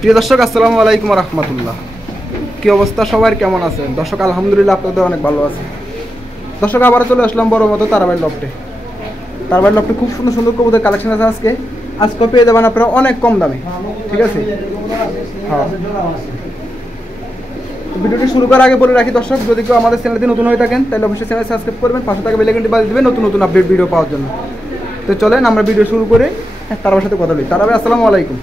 প্রিয় দর্শক, আসসালামু আলাইকুম রহমতুল্লাহ। কি অবস্থা সবার, কেমন আছেন দর্শক? আলহামদুলিল্লাহ, আপনাদের অনেক ভালো আছে। দর্শক, আবার চলে আসলাম বড় মতো তারাবাড়ি লফটে। তারাবাড়ি লফটে খুব সুন্দর সুন্দর কবুতর কালেকশন আছে। আজকে পেয়ে যাবেন আপনারা অনেক কম দামে, ঠিক আছে? হ্যাঁ, ভিডিওটি শুরু করার আগে বলে রাখি দর্শক, যদি কেউ আমাদের চ্যানেলটি নতুন হয়ে থাকেন তাহলে অবশ্যই চ্যানেল সাবস্ক্রাইব করবেন, পাশে থাকা বেল আইকনটি বাজিয়ে দিবেন নতুন নতুন আপডেট ভিডিও পাওয়ার জন্য। তো চলেন আমরা ভিডিও শুরু করে তারাবার সাথে কথা বলি। তারাবাই, আসসালামু আলাইকুম।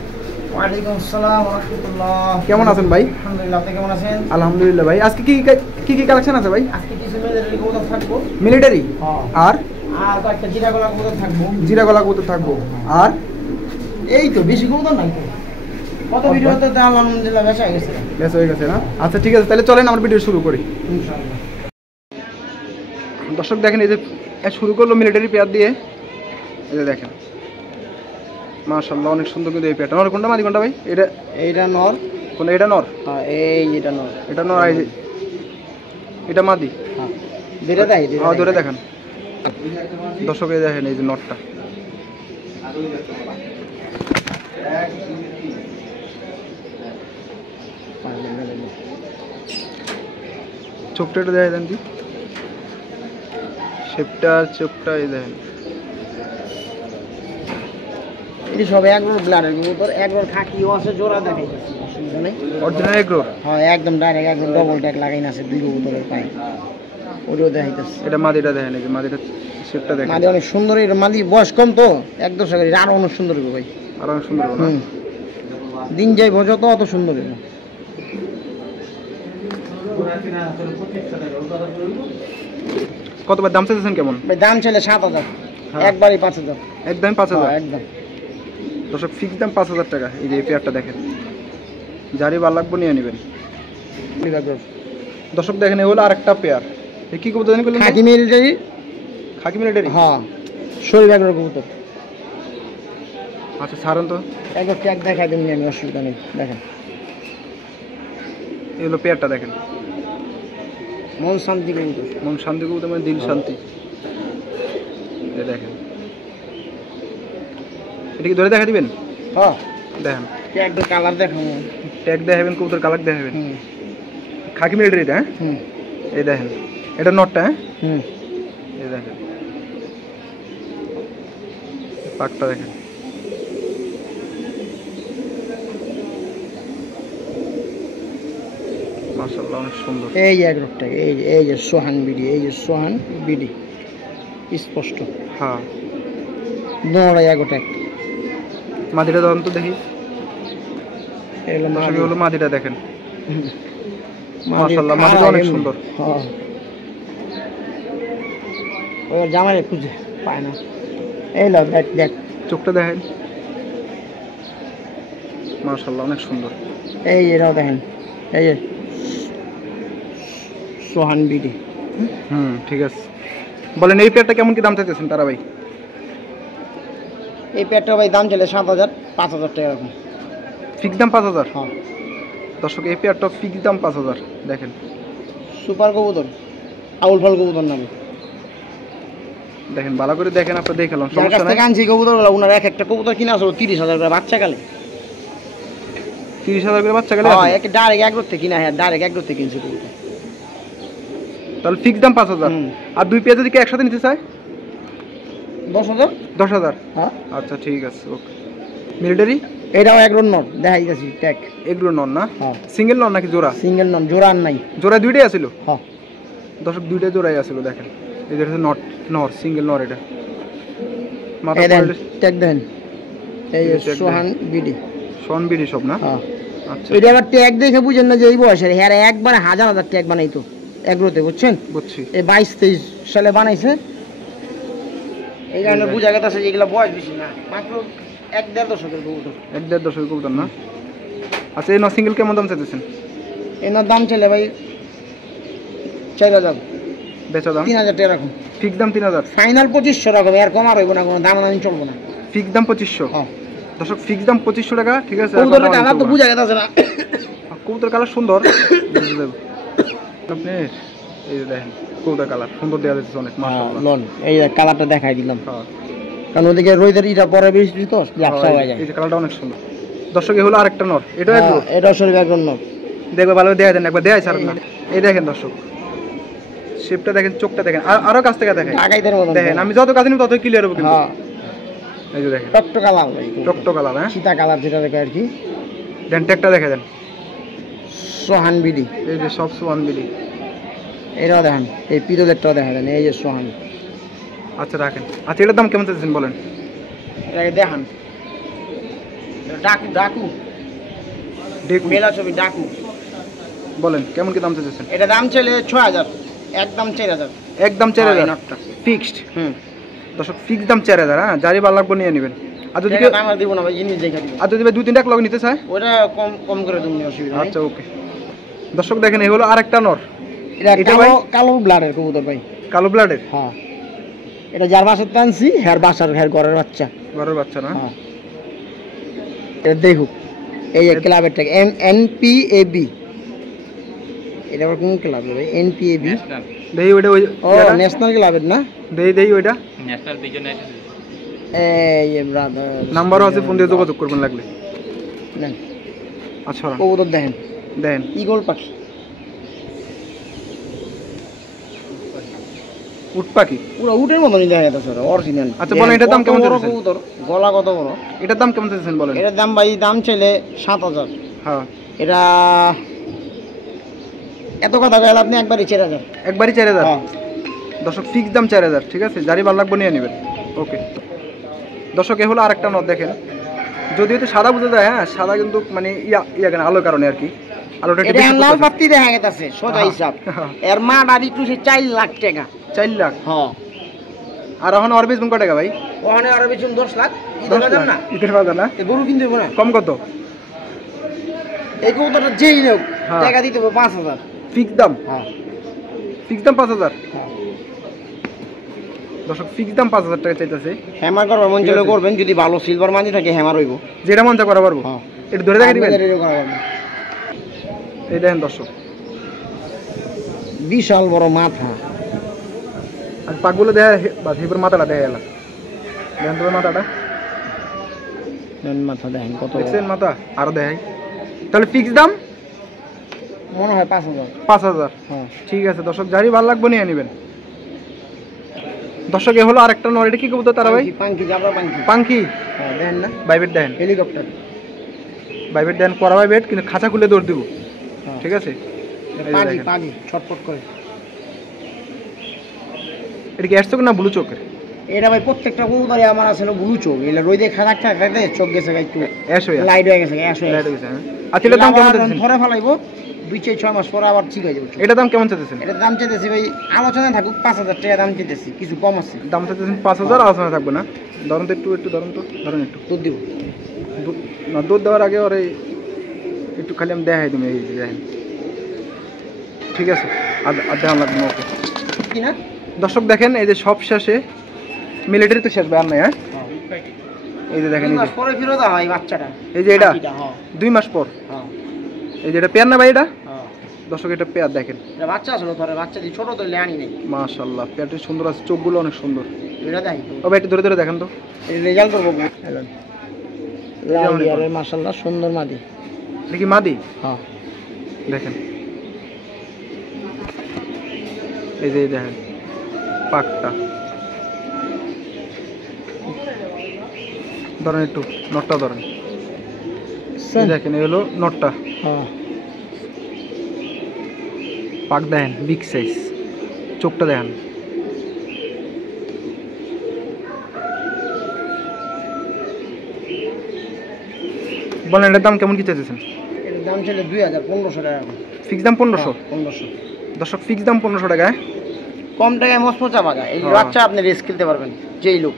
ওয়ালাইকুম আসসালাম ওয়া রাহমাতুল্লাহ। কেমন আছেন ভাই? আলহামদুলিল্লাহ, আপনি কেমন আছেন? আলহামদুলিল্লাহ ভাই। আজকে কি কি কালেকশন আছে ভাই? আজকে কিছু মিলিটারি কবুতর থাকবো। মিলিটারি? আর আর কয়েকটা জিরা গলা কবুতর থাকবো। জিরা গলা কবুতর থাকবো। আর এই তো বেশি কবুতর নাই তো। কত ভিডিওতে তো আলহামদুলিল্লাহ বেশি হয়ে গেছে। বেশ হয়ে গেছে না? আচ্ছা ঠিক আছে, তাহলে চলেন আমরা ভিডিও শুরু করি ইনশাআল্লাহ। দর্শক দেখেন, এই যে শুরু করলো মিলিটারি পেয়ার দিয়ে। এই যে দেখেন, মাশাআল্লাহ অনেক সুন্দর। কিন্তু এই পেয়ারটা নর কোনটা, মাদি কোনটা ভাই? এইটা নর। কোনটা? এটা নর? হ্যাঁ, এই এটা নর। এটা নর, এই যে এটা মাদি। হ্যাঁ, ধরে দেই। হ্যাঁ, ধরে দেখেন দর্শক। এই দেখেন, এই যে নরটা। চোখটা একটু দেখে দেন কি শেপটা, চোখটা এই দেখেন। এই সব একবার ব্লাডের কবুতর, একবার খাকিও আছে, জোড়া দেখাইতেছি, অসুবিধা নেই। অরিজিনাল এগ্রোর? হ্যাঁ, একদম ডাইরেক্ট, একদম ডবল ট্যাগ লাগাইনা আছে দুই কবুতরের পায়ে। ওটাও দেখাইতেছি। এটা মাদিটা দেখেন, এই যে মাদিটা শেপটা দেখেন। মাদি অনেক সুন্দর। এটা মাদি বয়স কম তো, এক দশকের। আরো অনেক সুন্দর হবে ভাই, আর অনেক সুন্দর। দিন যাই ভোজো তো অত সুন্দর হবে। কতবার দাম চাইছেন কেমন ভাই দাম ছেলে 7,000, একবারই 5,000। একদম 5,000? একদম দর্শক, ফিক্স দাম 5,000 টাকা। এই যে এই পেয়ারটা দেখেন, যারই ভালো লাগবে নিয়ে নেবেন। দর্শক দেখেন, এই হলো আরেকটা পেয়ার। এই কি কবুতর জানি বললেন? খাকি মিলিটারি। খাকি মিলিটারি? হ্যাঁ, শরীর একবার কবুতর। আচ্ছা ছাড়ুন তো, একবার ট্যাগ দেখাই দিন, আমি অসুবিধা নেই। দেখেন, এই হলো পেয়ারটা দেখেন। মন শান্তি কবুতর। মন শান্তি কবুতর মানে দিল শান্তি। এই দেখেন, এটা কি ধরে দেখা দিবেন? হ্যাঁ, দেখেন ট্যাগের কালার দেখাবো। ট্যাগ দেখাবেন, কবুতর কালার দেখাবেন। খাকি মিলিটারিটা? হ্যাঁ, এই দেখেন এটা নটটা। হ্যাঁ, এই দেখেন পাকটা দেখেন। মাশাআল্লাহ অনেক সুন্দর। এই যে একরটা, এই যে সোহান বিডি, এই যে সোহান বিডি স্পষ্ট। হ্যাঁ, নড়াই এগোটা। মাদিটা ধরুন তো দেখি। এগুলো দর্শক, হলো মাদিটা দেখেন। মাশাআল্লাহ, মাশাআল্লাহ মাদিটা অনেক সুন্দর। হ্যাঁ, ওই জামাই খুঁজে পায় না। এই লো দেখ দেখ, চোখটা দেখেন। মাশাআল্লাহ অনেক সুন্দর। এই এরাও দেখেন, এই যে সোহান বিডি। ঠিক আছে, বলেন এই পেয়ারটা কেমন কি দাম চাইতেছেন তারা ভাই? এই পেয়ারটা ভাই দাম চলে 7,000, 5,000 টাকা এরকম। ফিক্স দাম 5,000? হ্যাঁ দর্শক, এই পেয়ারটা ফিক্স দাম 5,000। দেখেন সুপার কবুতর, আউল ফল কবুতর নামে। দেখেন ভালো করে দেখেন, আপনার দেখালাম, যার কাছ সমস্যা নাই। থেকে আনছি কবুতরগুলো, ওনার এক একটা কবুতর কিনা আছে 30,000 করে বাচ্চাকালে। 30,000 করে বাচ্চাকালে? হ্যাঁ, এক ডাইরেক্ট এগ্রো থেকে কিনা। হ্যাঁ, ডাইরেক্ট এগ্রো থেকে কিনছি কবুতর। তাহলে ফিক্স দাম 5,000। আর দুই পেয়ার যদি কি একসাথে নিতে চায়? 10,000। 10,000? হ্যাঁ, আচ্ছা ঠিক আছে, ওকে। মিলিটারি? এটাও এগ্রো নট, দেখাই যাচ্ছি ট্যাগ। এগুলো নন না? হ্যাঁ, সিঙ্গেল নন নাকি জোড়া? সিঙ্গেল নট, জোড়া আর নাই। জোড়া দুইটাই আছিল? হ্যাঁ, দর্শক, দুইটাই জোড়াই আছিল। দেখেন এই যে নট, নর, সিঙ্গেল নর। এটা মাথা এই দেন পড়লে ট্যাগ দেন, এই যে সোহান বিডি। শন বিডি সব না? হ্যাঁ, আচ্ছা, এটা আবার ট্যাগ দেখে বুঝেন না যে এই বয়সের। হ্যাঁ, একবার 1,000 ট্যাগ বানাইতো এগ্রোতে, বুঝছেন? বুঝছি। এই 22-23 সালে বানাইছে। এই কারণে বুঝা গেছে যে এগুলো বয়স বেশি না, মাত্র 1-1.5 দশকের কবুতর। 1-1.5 দশকের কবুতর না? আচ্ছা, এই সিঙ্গেল কেমন দাম চাইতেছেন? এনার দাম চলে ভাই 4,000। বেচা দাম 3,000 টাকা রাখুন। ফিক্স দাম 3,000? ফাইনাল 2,500 রাখবো, এর কম আর হইব না, কোনো দাম দামি চলবো না। ফিক্স দাম 2,500? হ্যাঁ, দর্শক, ফিক্স দাম 2,500 টাকা। ঠিক আছে, কবুতরের কালার তো বুঝা গেছে না। কবুতর কালার সুন্দর। আপনি এই যে দেখেন, কবুতর কালার সুন্দর দেওয়া যাচ্ছে অনেক। মাশাআল্লাহ, লন এই কালারটা দেখাই দিলাম, হ্যাঁ, কারণ ওদিকে রোদের ইটা পরে বেশি তো ব্যবসা হয়ে যায়। এই যে কালারটা অনেক সুন্দর। দর্শক এ হলো আরেকটা নর, এটাও একদম এটা শরীর একদম নর। দেখবে ভালো দেখাই দেন, একবার দেখাই ছাড়েন না। এই দেখেন দর্শক, শেপটা দেখেন, চোখটা দেখেন, আরো কাছ থেকে দেখেন, ঢাকাইদের মতন দেখেন আমি যত কাছে নিব ততই ক্লিয়ার হবে কিন্তু। হ্যাঁ এই যে দেখেন টকটকা লাল ভাই, টকটকা লাল, হ্যাঁ সীতা কালার যেটা দেখে আর কি। দেন ট্যাগটা দেখে দেন, সোহান বিডি, এই যে সব সোয়ান বিলি। এটাও দেখেন, এই পিরোলেরটাও দেখা দেন, এই যে সোহান। আচ্ছা রাখেন। আচ্ছা এটার দাম কেমন চাইছেন বলেন? এটাকে দেখান, ডাকু ডাকু দেখুন মেলা ছবি ডাকু। বলেন কেমন কি দাম চাইছেন? এটা দাম চলে 6000, একদম 4000। একদম 4000 নটটা ফিক্সড। হুম, দর্শক ফিক্সড দাম 4000, হ্যাঁ যারই ভালো লাগবে নিয়ে নেবেন। আর যদি এটা আমরা দিব না ভাই, জিনিস দেখা দিব। আর যদি ভাই 2-3 টাকা লগে নিতে চায়, ওটা কম কম করে তুমি অসুবিধা নেই। আচ্ছা ওকে। দর্শক দেখেন এই হলো আরেকটা নর, এটা এটা কালো ভাই? কালো ব্লাডের কবুতর ভাই। কালো ব্লাডের, হ্যাঁ, এটা যার বাসার টানছি হ্যার বাসার হ্যার ঘরের বাচ্চা। ঘরের বাচ্চা না? হ্যাঁ, এটা দেখুক, এই যে ক্লাবের ট্যাগ NPAB। এটা আবার কোন ক্লাব ভাই? NPAB। দেই ওইটা, ওই ও ন্যাশনাল ক্লাবের না? দেই ওইটা ন্যাশনাল পিজনে এই ব্রাদার নাম্বারও আছে, ফোন দিয়ে যোগাযোগ করবেন লাগলে। নেন আচ্ছা কবুতর দেখেন, দেন ঈগল পাখি। উট পাখি। পুরো উটের মতনই দেখা যাচ্ছে অরিজিনাল। আচ্ছা, বলেন এটার দাম কেমন বড় চাইছেন? কবুতর, গলা কত বড়। এটার দাম কেমন চাইছেন বলেন? এটার দাম ভাই দাম চাইলে 7000। হ্যাঁ এটা এত কথা কইলে আপনি একবারই 4000। একবারই 4000। হ্যাঁ, দর্শক ফিক্স দাম 4000, ঠিক আছে যারই ভালো লাগবে নিয়ে নেবেন। ওকে দর্শক এ হলো আরেকটা নট দেখেন, যদিও তো সাদা বুঝে যায়, হ্যাঁ সাদা কিন্তু মানে ইয়া কেন আলোর কারণে আর কি, আলোটা একটু এটা বেশি লাল পড়তেছে। বাতি দেখা গেছে সোজা হ্যাঁ। হিসাব। হ্যাঁ। এর মা দাদি একটু 4 লাখ টাকা। 4 লাখ। হ্যাঁ, আর এখন ওর বেচবেন কত টাকা ভাই? ওখানে আরো বেচুন 10 লাখ। 10 ঈদের লাখ না ঈদের বাজার না? এই গরু কিনতে হবে না। কম কত? এই কবুতরটা যেই নেও হ্যাঁ। টাকা দিতে হবে 5000। ফিক্স দাম? হ্যাঁ, ফিক্স দাম 5000। হ্যাঁ। দর্শক ফিক্স দাম 5000 টাকা চাইতেছে। হ্যামার করবার মন চলে করবেন, যদি ভালো সিলভার মানি থাকে হ্যামার হইব। যেটা মন চা করা পারবো, হ্যাঁ, এটা ধরে দেখে দিবেন। আপনাদের এরকম করা যাবে। এই দেখেন দর্শক, বিশাল বড় মাথা। আর পাকগুলো দেখা বা হিপের মাথাটা দেখা গেল, দেখেন তোমার মাথাটা দেন মাথা দেখেন কত বড়। দেখছেন মাথা, আরো দেখাই। তাহলে ফিক্স দাম মনে হয় 5000। 5000। হ্যাঁ, ঠিক আছে দর্শক, যারই ভালো লাগবে নিয়ে নেবেন। দর্শক এ হলো আরেকটা নর, এটা কি কবুতর তারা ভাই? পাঙ্কি জাবরা পাঙ্কি। পাঙ্কি। হ্যাঁ, দেখেন না বাইবেট দেখেন, হেলিকপ্টার। বাইবেট দেন, করা বাইবেট কিন্তু খাঁচা খুলে দৌড় দিব, হ্যাঁ, ঠিক আছে। এই যে পানি দেখেন। পানি ছটফট করে। এটা কি অ্যাডসক না ব্লু চোখের? এটা ভাই প্রত্যেকটা কবুতরে আমার আছে না ব্লু চোখ। এগুলো রোদে খারাপ থাকতে চোখ গেছে একটু অ্যাশ হয়ে লাইট হয়ে গেছে, অ্যাশ হয়ে লাইট গেছে। হয়ে গেছে, হ্যাঁ। আচ্ছা এটার দাম কেমন চাইছেন? ধরে ফেলাইবো 2-6 মাস পরে আবার ঠিক হয়ে যাবে। এটার দাম কেমন চাইছেন? এটার দাম চাইতেছি ভাই, আলোচনা থাকুক 5000 টাকা দাম চাইতেছি, কিছু কম আছে। দাম চাইছেন 5000, আলোচনা থাকবে না? ধরুন তো একটু ধরুন তো, ধরুন একটু দুধ দিব। দুধ না, দুধ দেওয়ার আগে ওর এই একটু খালি আমি দেখাই তুমি, এই যে দেখেন, ঠিক আছে। আর দেখান লাগবে না, ওকে। কি না দর্শক দেখেন এই যে সব শেষে মিলিটারি তো শেষ আর নাই, হ্যাঁ এই যে দেখেন, 2 এই মাস যে পরে ফিরত হয় বাচ্চাটা। এই যে এটা হ্যাঁ 2 মাস পর, হ্যাঁ এই যে এটা পেয়ার না ভাই? এটা হ্যাঁ, দর্শক এটা পেয়ার দেখেন, এটা বাচ্চা আসলে ধরে বাচ্চা দিয়ে ছোট তো আনি নাই। মাশাআল্লাহ পেয়ারটি সুন্দর আছে, চোখগুলো অনেক সুন্দর। এটা দেখ ও ভাই একটু ধরে ধরে দেখেন তো, এই রেজাল্ট করবো। লাল ইয়ারের মাশাআল্লাহ সুন্দর মাদি। দেখি মাদি, হ্যাঁ দেখেন এই যে দেখেন পাকটা, ধরেন একটু নটটা ধরেন, এই দেখেন এই হলো নটটা, হ্যাঁ পাক দেখেন বিগ সাইজ, চোখটা দেখেন। বলেন এটার দাম কেমন কি চাইছেন? এর দাম ছিল 2500 টাকা। ফিক্স দাম 1500। 1500 দর্শক ফিক্স দাম 1500 টাকা, হ্যাঁ? কম টাকায় মসমচা বাগা। এই হ্যাঁ। বাচ্চা আপনি রেস খেলতে পারবেন যেই লোক।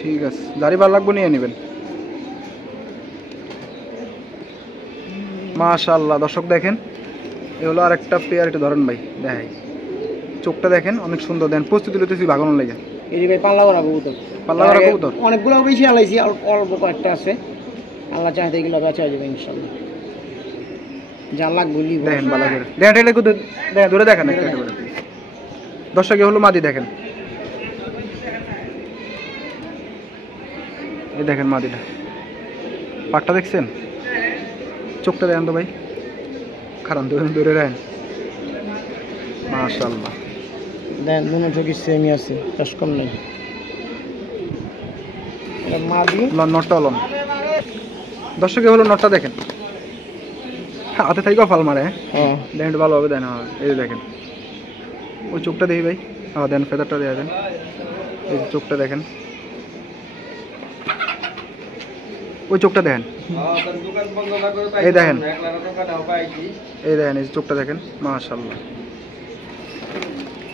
ঠিক আছে, যারই ভালো লাগবে নিয়ে নেবেন। মাশাআল্লাহ দর্শক দেখেন এ হলো আরেকটা পেয়ার, একটু ধরেন ভাই দেখাই, চোখটা দেখেন অনেক সুন্দর, দেন প্রস্তুতি লইতেছি ভাগানোর লেগে। এই ভাই পাল্লা করা কবুতর, পাল্লা করা কবুতর? অনেকগুলো বেশি আলাইছি, অল্প কয়েকটা আছে। আল্লাহ চাইতে এগুলো বেচা হয়ে যাবে ইনশাআল্লাহ। যা লাগবে লিব। দেখেন ভালো করে দেখেন, এটা একটু দেখেন, ধরে দেখেন একটা একটা করে। দর্শক এ হলো মাদি দেখেন, এই দেখেন মাদিটা পাটটা দেখছেন, চোখটা দেন তো ভাই, খারাপ ধরে দেন, মাশাআল্লাহ দেন দুনো চোখই সেমই আছে, বেশ কম নেই। এটা মাদি নটটা হলো না। দর্শকে হলো নটটা দেখেন, হাতে থাইকেও ফাল মারে, হ্যাঁ দেন একটু ভালোভাবে দেন। হ্যাঁ এই যে দেখেন, ওই চোখটা দেখি ভাই, হ্যাঁ দেন ফেদারটা দেওয়া দেন, এই যে চোখটা দেখেন, ওই চোখটা দেখেন, এই দেখেন, এই দেখেন, এই যে চোখটা দেখেন, মাশাআল্লাহ।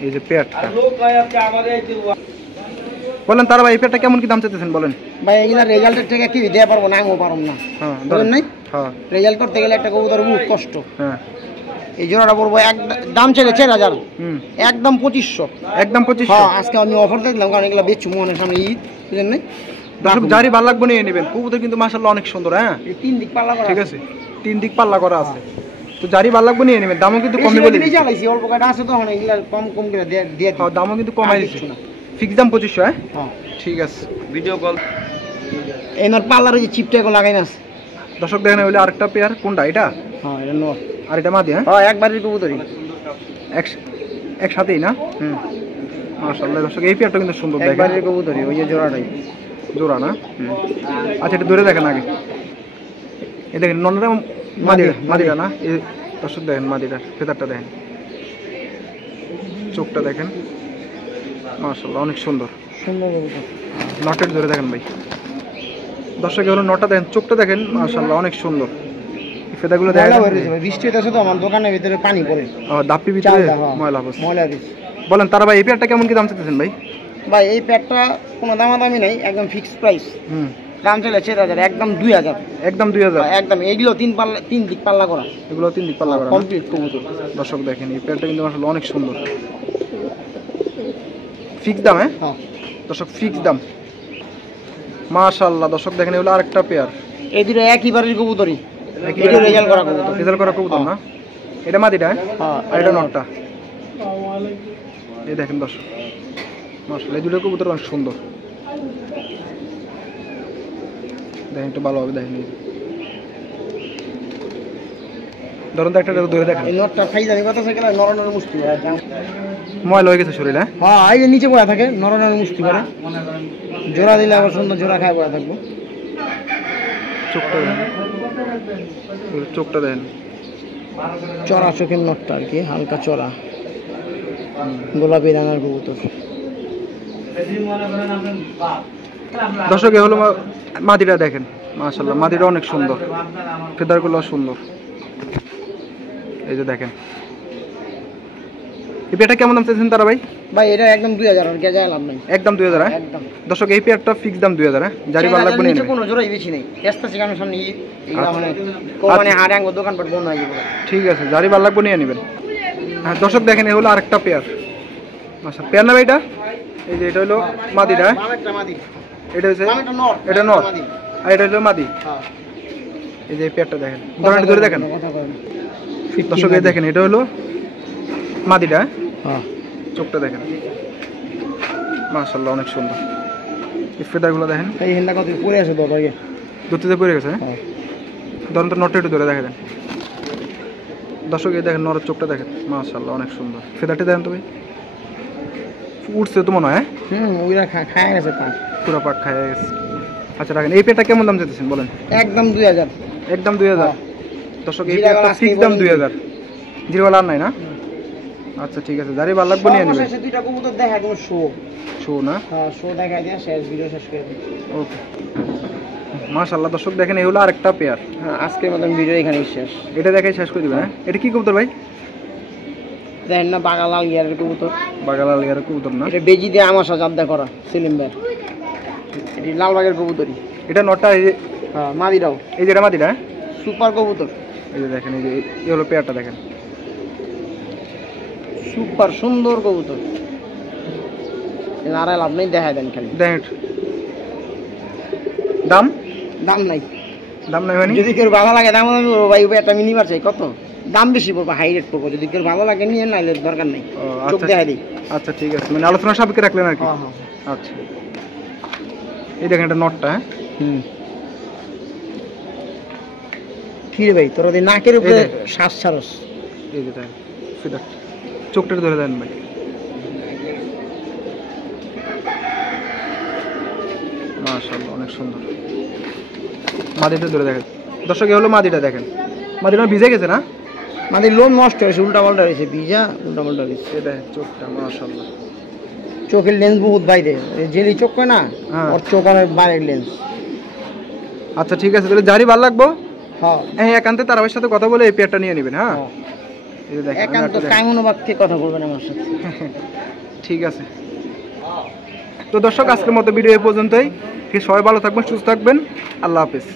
এই যে পেয়ারটা বলেন তারা ভাই, এই পেয়ারটা কেমন কি দাম চাইতেছেন বলেন? ভাই এগুলা রেজাল্টের থেকে কি দিতে পারবো না, আমিও পারবো না। হ্যাঁ বলেন নাই, হ্যাঁ রেজাল্ট করতে গেলে একটা কবুতর বহুত কষ্ট। হ্যাঁ। এই জোড়াটা পড়বো দাম চাইলে 4000, হুম, একদম 2500। একদম 2500। হ্যাঁ আজকে আমি অফার দেখলাম, কারণ এগুলা বেচু মনের সামনে ঈদ, বুঝলেন নাই। দর্শক যারই ভালো লাগবে নিয়ে নেবেন, কবুতর কিন্তু মাশাআল্লাহ অনেক সুন্দর। হ্যাঁ এই 3 দিক পাল্লা করা ঠিক আছে, 3 দিক পাল্লা করা আছে, তো যারই ভালো লাগবে নিয়ে নেবেন। দামও কিন্তু কমই বলে দিচ্ছি। চালাইছি, অল্প কয়টা আছে তো, এগুলা কম কম করে দিয়ে দিয়ে হ্যাঁ দামও কিন্তু কমাই দিচ্ছি, না। ফিক্স দাম 2500। হ্যাঁ হ্যাঁ ঠিক আছে, ভিডিও কল। এনার পাল্লার ওই যে চিপটা এগুলো লাগাই না। দর্শক দেখেন হইলে আরেকটা পেয়ার, কোনটা এটা? হ্যাঁ এটা নর, আর এটা মাদি। হ্যাঁ হ্যাঁ একবারই কবুতরই, একসাথেই না? হুম মাশাআল্লাহ দর্শক এই পেয়ারটা কিন্তু সুন্দর, দেখেন একবারই কবুতরই, ওই যে জোড়াটাই জোড়া না? আচ্ছা এটা ধরে দেখেন আগে, এই দেখেন ননরা মাদিরা, মাদিরা না? এই দর্শক দেখেন মাদিরার ফেদারটা দেখেন, চোখটা দেখেন, মাশাআল্লাহ অনেক সুন্দর। সুন্দর কবুতর। নটের ধরে দেখেন ভাই, দর্শক হলো নটটা দেখেন, চোখটা দেখেন, মাশাআল্লাহ অনেক সুন্দর। ফেদাগুলো দেখেন, বৃষ্টি হতেছে তো আমার দোকানের ভিতরে পানি পড়ে, দাপ্পি ভিতরে ময়লা বস। বলেন তারা ভাই এই পেয়ারটা কেমন কি দাম চাইতেছেন ভাই? ভাই এই প্যাডটা কোনো দামাদামি নাই, একদম ফিক্সড প্রাইস। হুম, দাম চলে 4000, একদম 2000, একদম 2000। একদম। এগুলো 3 দিক পাল্লা করা, এগুলো 3 দিক পাল্লা করা না? কমপ্লিট কবুতর। দর্শক দেখেন এই পেয়ারটা কিন্তু আসলে অনেক সুন্দর, ফিক্স দাম। হ্যাঁ হ্যাঁ দর্শক ফিক্স দাম, মাশাআল্লাহ। দর্শক দেখেন এগুলো আরেকটা পেয়ার, এই দুটো একই বাড়ির কবুতরই, এটা রেজাল্ট করা কবুতর। রেজাল্ট করা কবুতর না? এটা মাদিটা হ্যাঁ আর এটা নটটা। এই দেখেন দর্শক, মাশাআল্লাহ এই দুটো কবুতর অনেক সুন্দর, দেখেন একটু ভালোভাবে দেখেন। ধরুন তো একটা ধরে দেখেন, এই নটটা খাই জানি কথা থেকে নরনর মুস্তি হয়, ময়লা হয়ে গেছে শরীরে। হ্যাঁ এই যে নিচে পড়া থাকে, নরনর মুস্তি করে, জোড়া দিলে আবার সুন্দর জোড়া খায় পড়া থাকবো। চোখটা দেখেন, চোখটা দেখেন, চড়া চোখের নটটা আর কি, হালকা চড়া, গোলাপি রাঙার কবুতর। দর্শক এ হলো মাদিটা দেখেন, মাশাআল্লাহ মাদিটা অনেক সুন্দর, ফেদারগুলো সুন্দর। এই যে দেখেন এই পেয়ারটা কেমন দাম চাইছেন তারা ভাই? ভাই এটা একদম 2000, আর গেজা লাভ নাই, একদম 2000। হ্যাঁ একদম। দর্শক এই পেয়ারটা ফিক্স দাম 2000। হ্যাঁ যারি ভালো লাগবে নিয়ে নিচে নেবেন। কোনো জোড়াই বেশি নেই, ব্যস্ত শিখানোর সামনে এগুলো মানে কোরবানি হাট আঙ্গ দোকান পাট বন্ধ হয়ে যাবে। ঠিক আছে, যারি ভালো লাগবে নিয়ে নেবেন। হ্যাঁ দর্শক দেখেন এই হলো আরেকটা পেয়ার, মাশাআল্লাহ পেয়ার না ভাই এটা? এই যে এটা হলো মাদিটা, বামেরটা মাদি, এটা হচ্ছে বামেরটা নর, এটা নর, মাদি। আর এটা হলো মাদি। হ্যাঁ এই যে এই পেয়ারটা দেখেন, ধরে ধরে দেখেন কথা বলেন। দর্শক, এই দেখেন এটা হলো মাদিটা। হ্যাঁ চোখটা দেখেন, মাশাআল্লাহ অনেক সুন্দর। এই ফেদারগুলো দেখেন, এই হেন্ডা কত পড়ে আছে তো ভাই। দুটিতে পড়ে গেছে। হ্যাঁ ধরুন তো নটটা একটু ধরে দেখা দেন দর্শক, এই দেখেন নরের চোখটা দেখেন, মাশাআল্লাহ অনেক সুন্দর। ফেদারটা দেখেন তো ভাই, উঠছে তো মনে হয়। ওইরা খায় গেছে তা, পুরো পাক খায় গেছে। আচ্ছা রাখেন, এই পেয়ারটা কেমন দাম চাইতেছেন বলেন? একদম 2000, একদম 2000। দর্শক এই জিরাওয়ালা পেয়ারটা আজকে ফিক্স দাম বলেন। 2000। জিরোওয়ালা আর নাই না? আচ্ছা ঠিক আছে, যারি ভালো লাগবে নিয়ে নেবেন। সর্বশেষে দুইটা কবুতর দেখা কোনো শো। শো না? হ্যাঁ শো দেখাই দিয়ে শেষ, ভিডিও শেষ করে দিই। ওকে মাশাআল্লাহ। দর্শক দেখেন এই হলো আরেকটা পেয়ার। হ্যাঁ আজকের মতন ভিডিও এখানেই শেষ। এটা দেখাই শেষ করে দিবেন। হ্যাঁ এটা কি কবুতর ভাই? দেখেন না বাগালাল ইয়ারের কবুতর, বাগালাল ইয়ার কবুতর না? এটা বেজি দিয়ে আমাশা জাবদা করা সেলিম ভাই। এটি লালবাগের কবুতরই। এটা নটা, এই যে হ্যাঁ মাদিরাও, এই যে এটা মাদিটা। হ্যাঁ সুপার কবুতর, এই যে দেখেন, এই যে এই হলো পেয়ারটা দেখেন, সুপার সুন্দর কবুতর। আর লাভ নেই, দেখাই দেন খালি। দেখেন দাম দাম নাই, দাম নাই মানে? যদি কেউ ভালো লাগে দাম আমি বলবো ভাই একটা মিনিমার চাই, কত দাম বেশি পড়বো, হাই রেট পড়বো। যদি কেউ ভালো লাগে নিয়ে নাইলে দরকার নেই, ও, চোখ আচ্ছা দেখাই দিই। আচ্ছা ঠিক আছে, মানে আলোচনা সাপেক্ষে রাখলেন আর কি। হ্যাঁ হ্যাঁ আচ্ছা এই দেখেন এটা নটটা। হ্যাঁ হুম কি রে ভাই তোর ওদের নাকের উপরে এই দেখ। শ্বাস ছাড়স। এই যে দেখেন সেটা চোখটা ধরে দেন ভাই। মাশাআল্লাহ অনেক সুন্দর। মাদিটা ধরে দেখেন দর্শক, এ হলো মাদিটা দেখেন, মাদিটা ভিজে গেছে না? মানে লোম নষ্ট হয়েছে, উল্টা পাল্টা হয়েছে, ভিজা উল্টা পাল্টা হয়েছে। এই দেখেন চোখটা মাশাআল্লাহ। চোখের লেন্স বহুত বাইরে, জেলি চোখ কয় না, হ্যাঁ। ওর চোখ অনেক বাইরের লেন্স। আচ্ছা ঠিক আছে, তাহলে যারই ভালো লাগবো হ্যাঁ হ্যাঁ একান্তে তারাবের সাথে কথা বলে এই পেয়ারটা নিয়ে নেবেন। হ্যাঁ এই যে দেখেন, আমি একান্ত একটা দেখেন। কায়মনোবাক্যে কথা বলবেন আমার সাথে। ঠিক আছে, তো দর্শক আজকের মতো ভিডিও এই পর্যন্তই। সবাই ভালো থাকবেন, সুস্থ থাকবেন, আল্লাহ হাফেজ।